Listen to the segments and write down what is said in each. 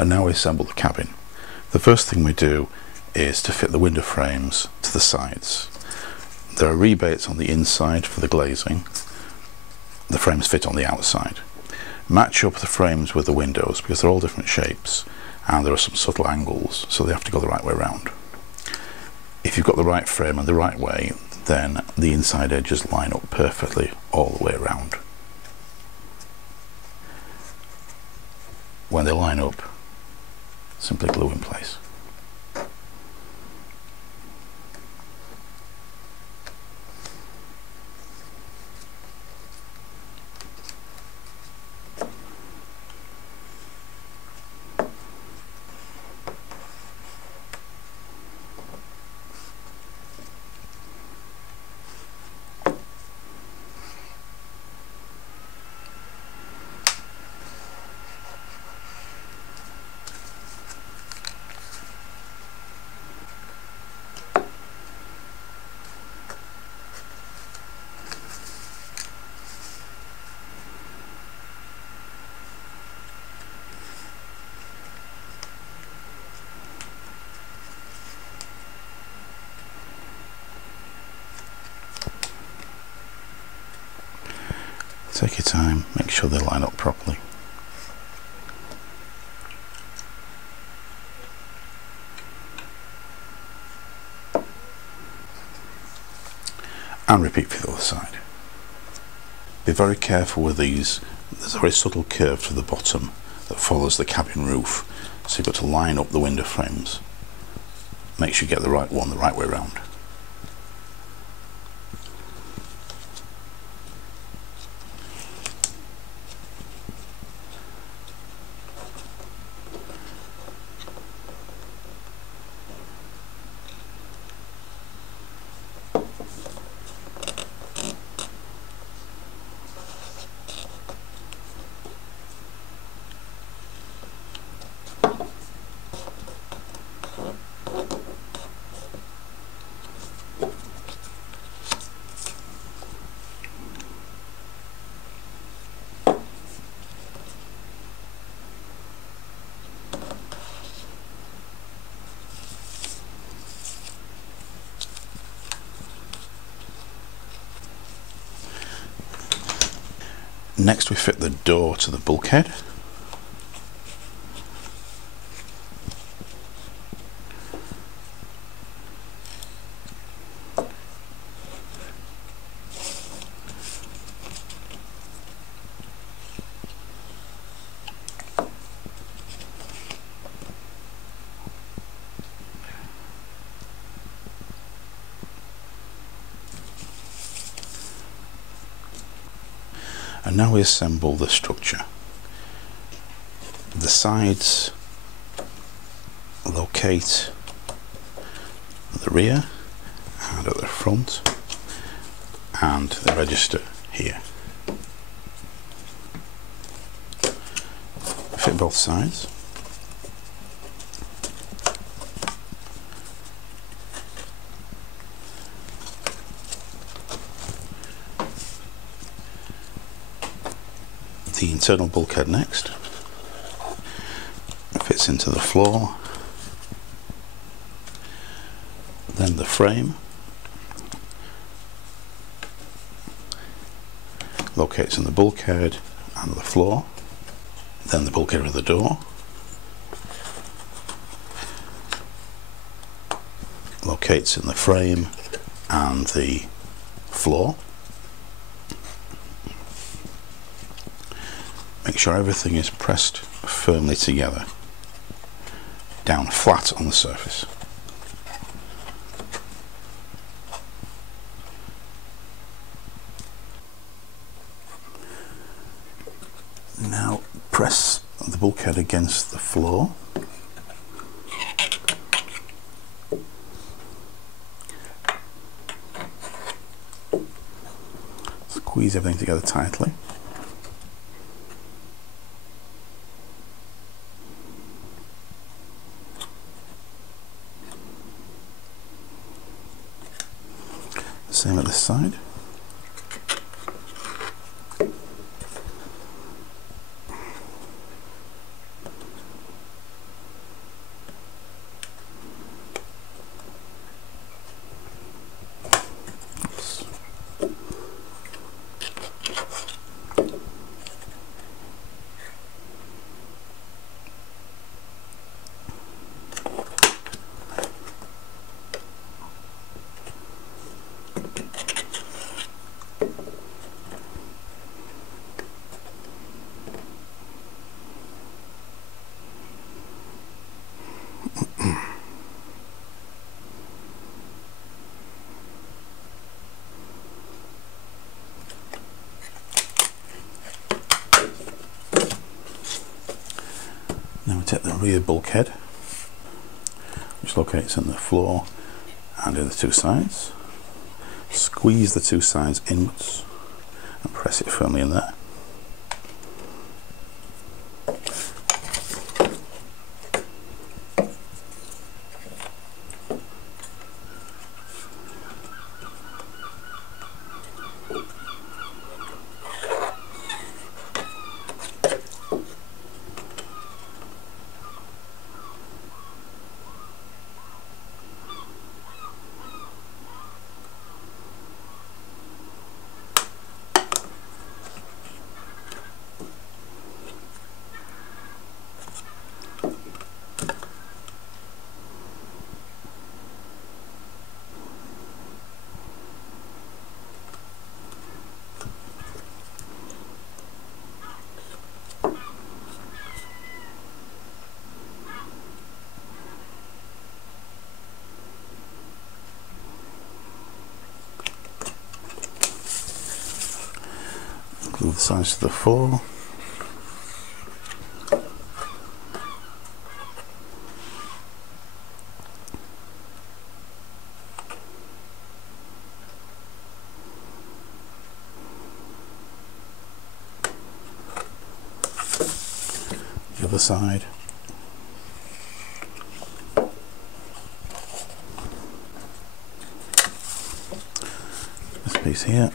And now we assemble the cabin. The first thing we do is to fit the window frames to the sides. There are rebates on the inside for the glazing. The frames fit on the outside. Match up the frames with the windows because they're all different shapes and there are some subtle angles, so they have to go the right way around. If you've got the right frame and the right way, then the inside edges line up perfectly all the way around. When they line up, simply glue in place. Take your time, make sure they line up properly. And repeat for the other side. Be very careful with these. There's a very subtle curve to the bottom that follows the cabin roof, so you've got to line up the window frames. Make sure you get the right one the right way around. Next we fit the door to the bulkhead. And now we assemble the structure. The sides locate at the rear and at the front, and the register here. Fit both sides. The internal bulkhead next. It fits into the floor. Then the frame locates in the bulkhead and the floor. Then the bulkhead of the door locates in the frame and the floor. Make sure everything is pressed firmly together, down flat on the surface. Now press the bulkhead against the floor. Squeeze everything together tightly. Same at this side. Now we take the rear bulkhead, which locates in the floor and in the two sides. Squeeze the two sides inwards and press it firmly in there. Glue the sides to the floor. The other side. This piece here.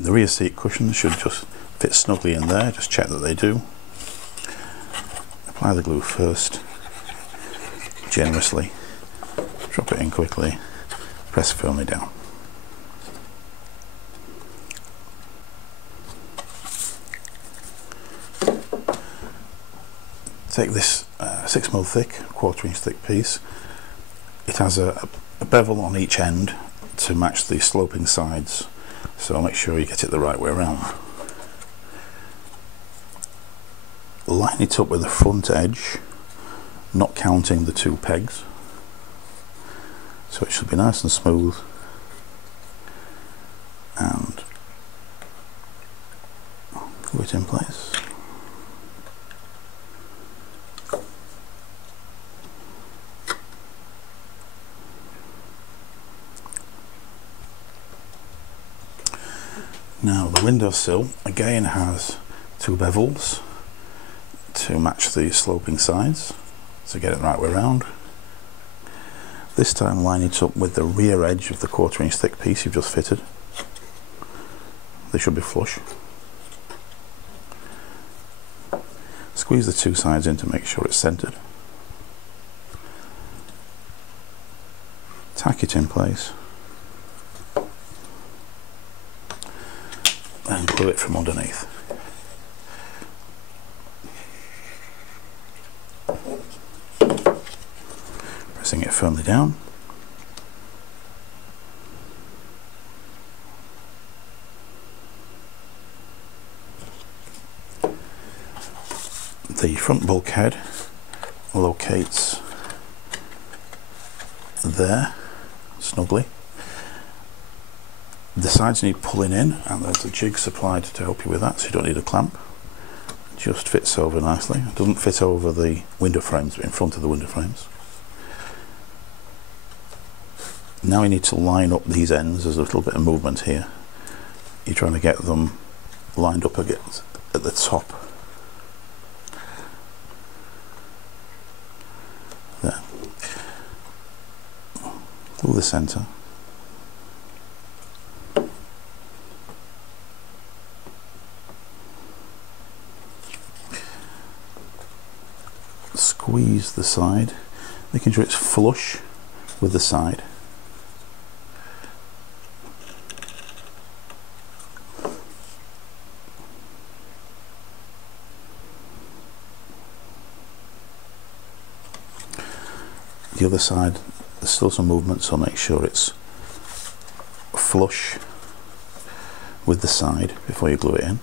The rear seat cushions should just fit snugly in there, just check that they do. Apply the glue first, generously, drop it in quickly, press firmly down. Take this 6mm thick, 1/4 inch thick piece. It has a bevel on each end to match the sloping sides, so make sure you get it the right way around. Line it up with the front edge, not counting the two pegs, so it should be nice and smooth, and glue it in place. Now the windowsill again has two bevels to match the sloping sides, so get it the right way around. This time line it up with the rear edge of the 1/4 inch thick piece you've just fitted. They should be flush. Squeeze the two sides in to make sure it's centered. Tack it in place. And glue it from underneath. Pressing it firmly down. The front bulkhead locates there snugly. The sides need pulling in, and there's a jig supplied to help you with that, so you don't need a clamp. It just fits over nicely. It doesn't fit over the window frames, but in front of the window frames. Now you need to line up these ends. There's a little bit of movement here. You're trying to get them lined up against at the top. There. Glue the centre. Squeeze the side, making sure it's flush with the side. The other side, there's still some movement, so make sure it's flush with the side before you glue it in.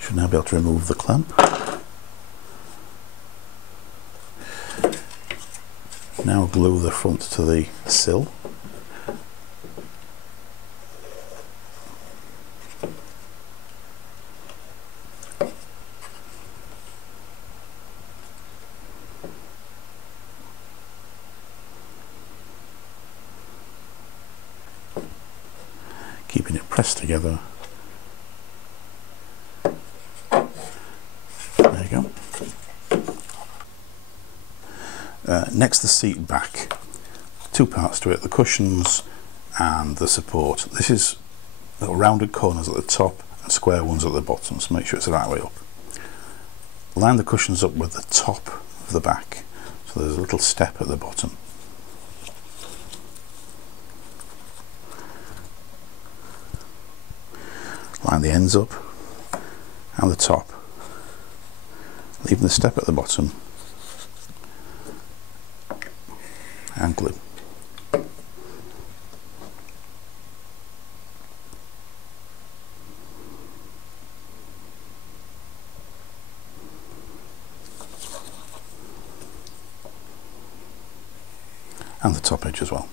Should now be able to remove the clamp. Now glue the front to the sill. Keeping it pressed together. There you go. Next, the seat back. Two parts to it, the cushions and the support. This is little rounded corners at the top and square ones at the bottom, so make sure it's the right way up. Line the cushions up with the top of the back, so there's a little step at the bottom. Line the ends up and the top, leaving the step at the bottom, and glue. And the top edge as well.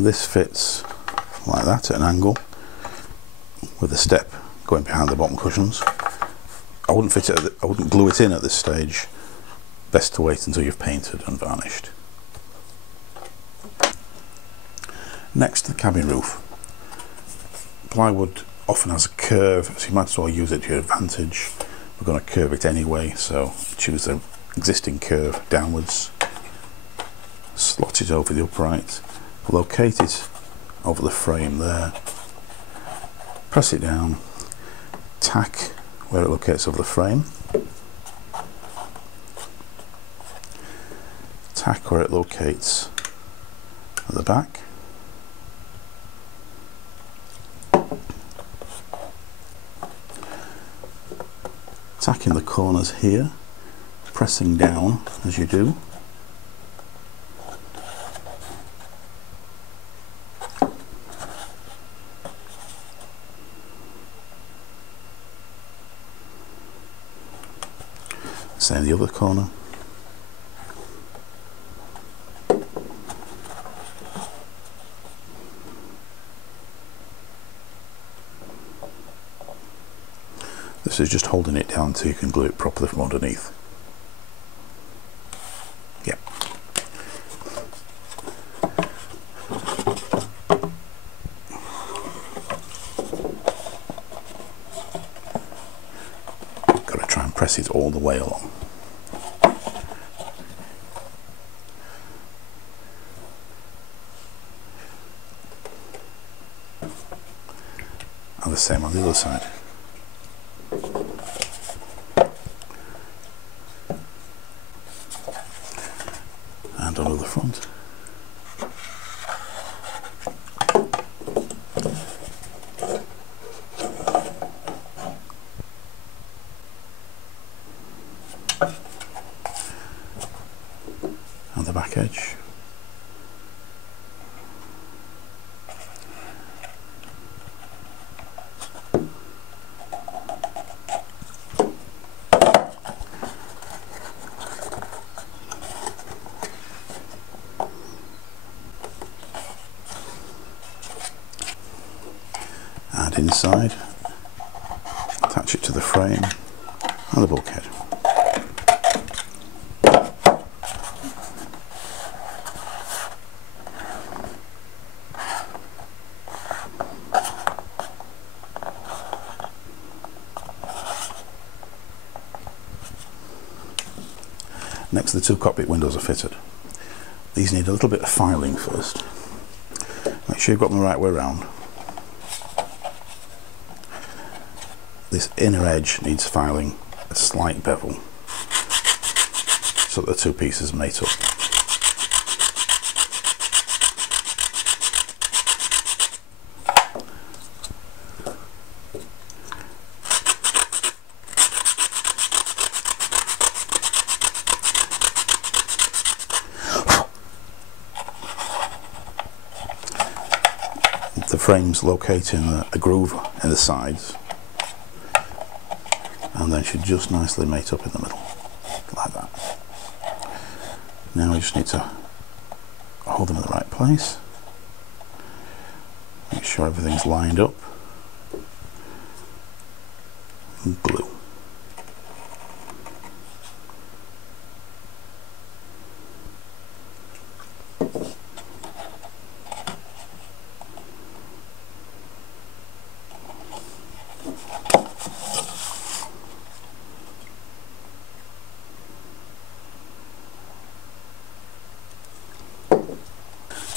This fits like that at an angle with a step going behind the bottom cushions. I wouldn't glue it in at this stage. Best to wait until you've painted and varnished. Next, the cabin roof. Plywood often has a curve, so you might as well use it to your advantage. We're going to curve it anyway, so choose the existing curve downwards, slot it over the upright, locate it over the frame there, press it down, tack where it locates over the frame, tack where it locates at the back, tack in the corners here, pressing down as you do. Same the other corner. This is just holding it down so you can glue it properly from underneath. Yep. Got to try and press it all the way along. And the same on the other side. And onto the front. And the back edge. And inside, attach it to the frame and the bulkhead. Next, the two cockpit windows are fitted. These need a little bit of filing first. Make sure you've got them the right way around. This inner edge needs filing a slight bevel so that the two pieces mate up. The frames locate in a groove in the sides, and then should just nicely mate up in the middle, like that. Now we just need to hold them in the right place, make sure everything's lined up, and glue.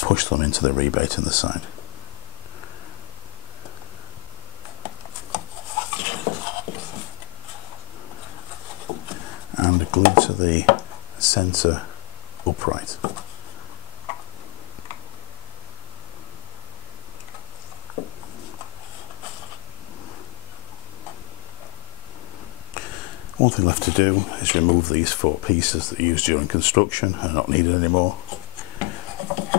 Push them into the rebate in the side. And glue to the centre upright. One thing left to do is remove these 4 pieces that are used during construction and are not needed anymore.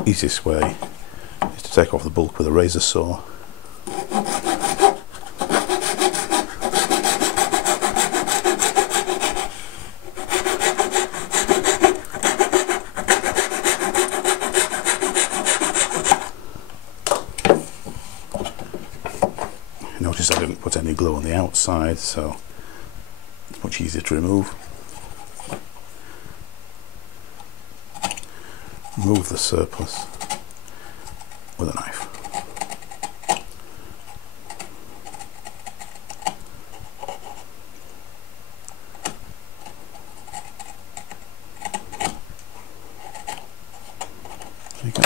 Easiest way is to take off the bulk with a razor saw. Notice I didn't put any glue on the outside, so it's much easier to remove. Remove the surplus with a knife. There you go.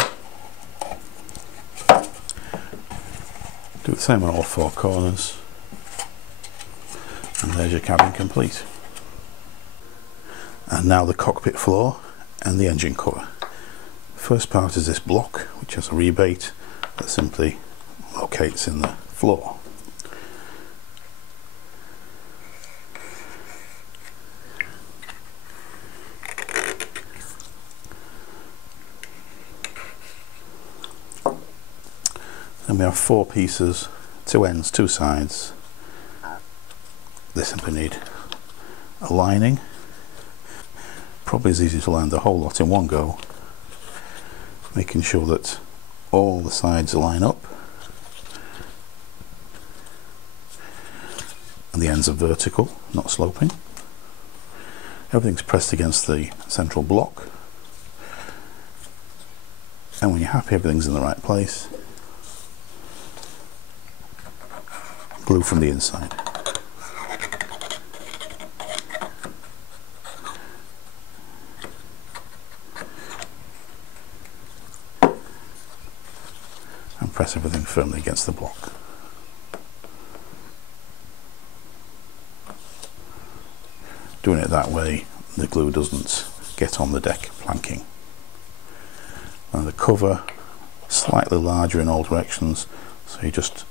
Do the same on all 4 corners, and there's your cabin complete. And now the cockpit floor and the engine cover. First part is this block, which has a rebate that simply locates in the floor. Then we have 4 pieces, 2 ends, 2 sides. They simply need a lining. Probably as easy to line the whole lot in one go, making sure that all the sides line up and the ends are vertical, not sloping. Everything's pressed against the central block, and when you're happy everything's in the right place, glue from the inside. And press everything firmly against the block. Doing it that way, the glue doesn't get on the deck planking. And the cover, slightly larger in all directions, so you just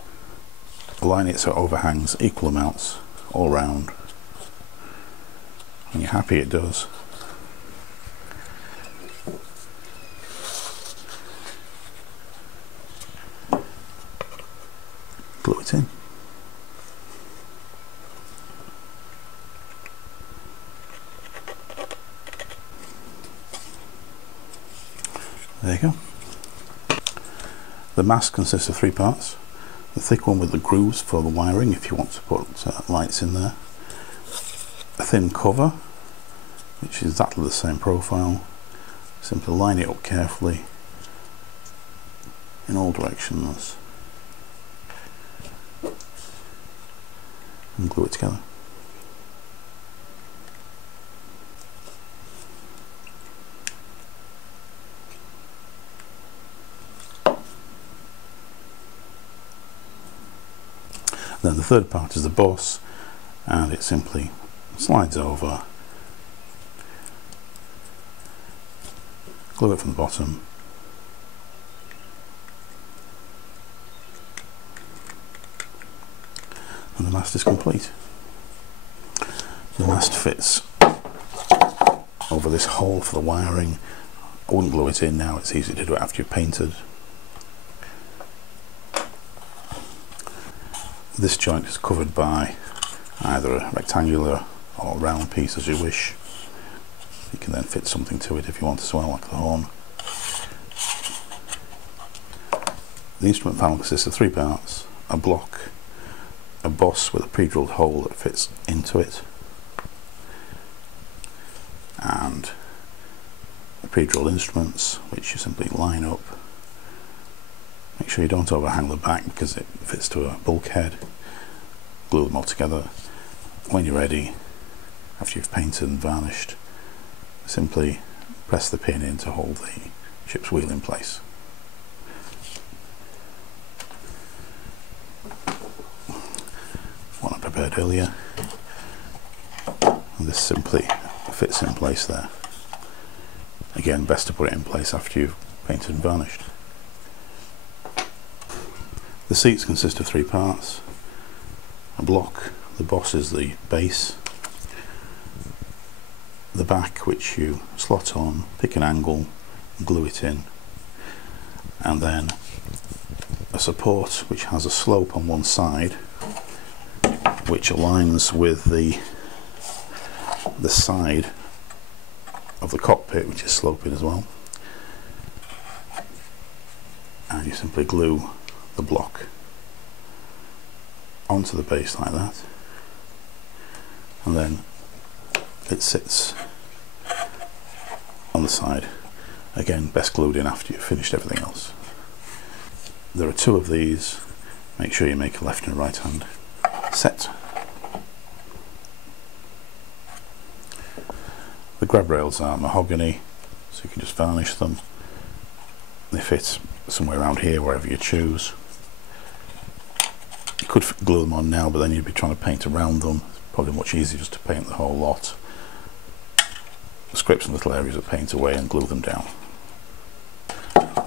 align it so it overhangs equal amounts all round. When you're happy it does, glue it in. There you go. The mast consists of 3 parts. The thick one with the grooves for the wiring if you want to put lights in there. A thin cover, which is exactly the same profile. Simply line it up carefully in all directions and glue it together. Then the third part is the boss, and it simply slides over, glue it from the bottom, and the mast is complete. The mast fits over this hole for the wiring. I wouldn't glue it in now, it's easy to do it after you've painted. This joint is covered by either a rectangular or round piece as you wish. You can then fit something to it if you want as well, like the horn. The instrument panel consists of 3 parts: a block, a boss with a pre-drilled hole that fits into it, and the pre-drilled instruments, which you simply line up. Make sure you don't overhang the back because it fits to a bulkhead. Glue them all together. When you're ready, after you've painted and varnished, simply press the pin in to hold the ship's wheel in place. One I prepared earlier, and this simply fits in place there. Again, best to put it in place after you've painted and varnished. The seats consist of 3 parts: a block, the boss is the base, the back which you slot on, pick an angle, glue it in, and then a support which has a slope on one side which aligns with the side of the cockpit, which is sloping as well, and you simply glue the block onto the base like that, and then it sits on the side. Again, best glued in after you've finished everything else. There are 2 of these. Make sure you make a left and a right hand set. The grab rails are mahogany, so you can just varnish them. They fit somewhere around here, wherever you choose. You could glue them on now, but then you'd be trying to paint around them. It's probably much easier just to paint the whole lot. Scrape some little areas of paint away and glue them down.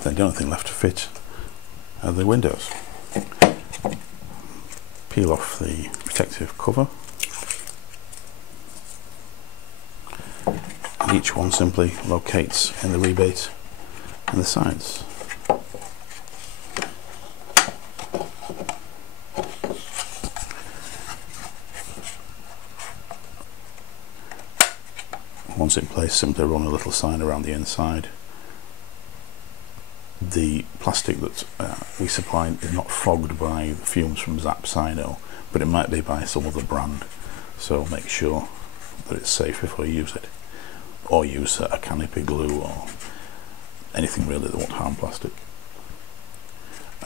Then the only thing left to fit are the windows. Peel off the protective cover. Each one simply locates in the rebate and the sides. Once in place, simply run a little sign around the inside. The plastic that we supply is not fogged by the fumes from Zap Sino, but it might be by some other brand, so make sure that it's safe before you use it. Or use a canopy glue or anything really that won't harm plastic.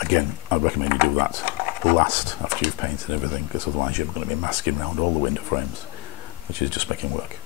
Again, I'd recommend you do that last after you've painted everything, because otherwise you're going to be masking around all the window frames, which is just making work.